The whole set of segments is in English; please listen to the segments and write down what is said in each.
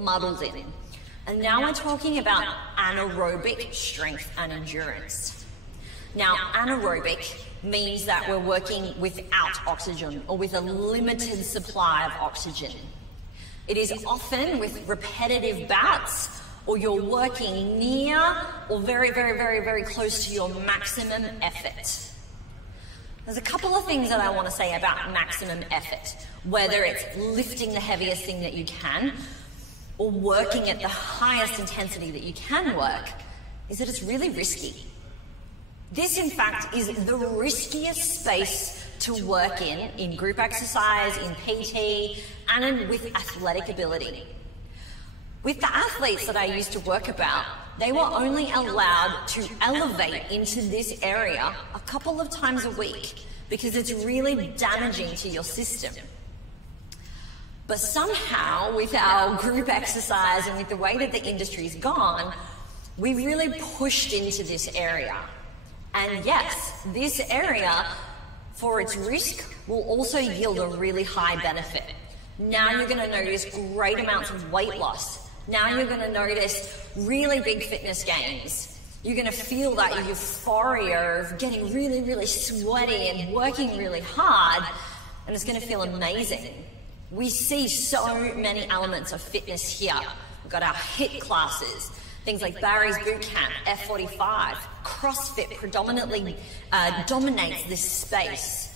Muddled in. And now we're talking about anaerobic strength and endurance. Now, anaerobic means that we're working without oxygen or with a limited supply of oxygen. It is often with repetitive bouts, or you're working near or very, very, very, very close to your maximum effort. There's a couple of things that I want to say about maximum effort, whether it's lifting the heaviest thing that you can or working at the highest intensity that you can work, is that it's really risky. This, in fact, is the riskiest space to work in group exercise, in PT, and with athletic ability. With the athletes that I used to work about, they were only allowed to elevate into this area a couple of times a week because it's really damaging to your system. But somehow, with our group exercise and with the way that the industry's gone, we really pushed into this area. And yes, this area, for its risk, will also yield a really high benefit. Now you're going to notice great amounts of weight loss. Now you're going to notice really big fitness gains. You're going to feel that euphoria of getting really, really sweaty and working really hard, and it's going to feel amazing. We see so many elements of fitness here. We've got our HIIT classes, things like Barry's Boot Camp, F45, CrossFit predominantly dominates this space.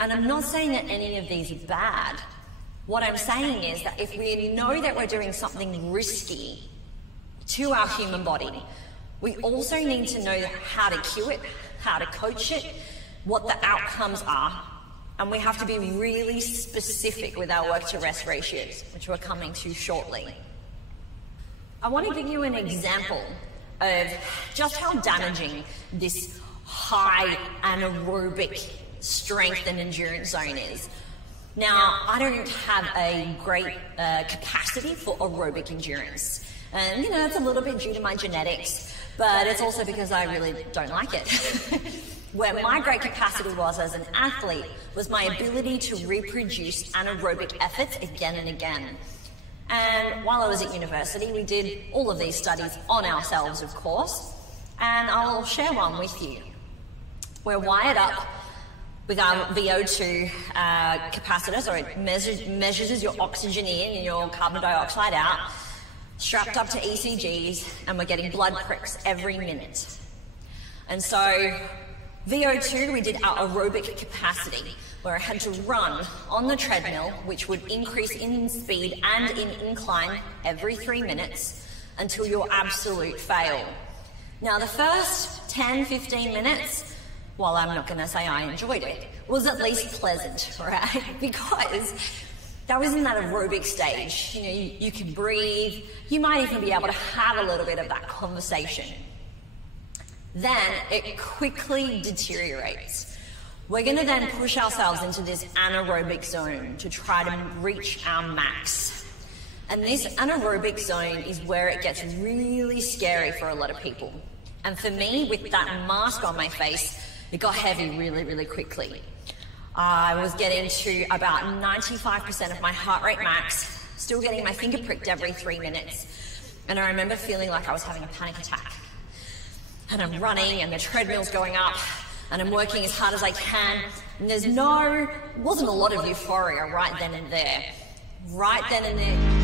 And I'm not saying that any of these are bad. What I'm saying is that if we know that we're doing something risky to our human body, we also need to know how to cue it, how to coach it, what the outcomes are, and we have to be really specific with our work to rest ratios, which we're coming to shortly. I want to give you an example of just how damaging this high anaerobic strength and endurance zone is. Now, I don't have a great capacity for aerobic endurance. And, it's a little bit due to my genetics, but it's also because I really don't like it. Where my great capacity was as an athlete was my ability to reproduce anaerobic efforts again and again. And while I was at university, we did all of these studies on ourselves, of course, and I'll share one with you. We're wired up with our VO2 capacitor, so it measures your oxygen in and your carbon dioxide out, strapped up to ECGs, and we're getting blood pricks every minute. And so VO2, we did our aerobic capacity, where I had to run on the treadmill, which would increase in speed and in incline every 3 minutes until your absolute fail. Now, the first 10, 15 minutes, while I'm not going to say I enjoyed it, was at least pleasant, right? Because that was in that aerobic stage. You can breathe. You might even be able to have a little bit of that conversation. Then it quickly deteriorates. We're going to then push ourselves into this anaerobic zone to try to reach our max. And this anaerobic zone is where it gets really scary for a lot of people. And for me, with that mask on my face, it got heavy really, really quickly. I was getting to about 95% of my heart rate max, still getting my finger pricked every 3 minutes. And I remember feeling like I was having a panic attack. And I'm running and the treadmill's going up and I'm working as hard as I can. And wasn't a lot of euphoria right then and there. Right then and there.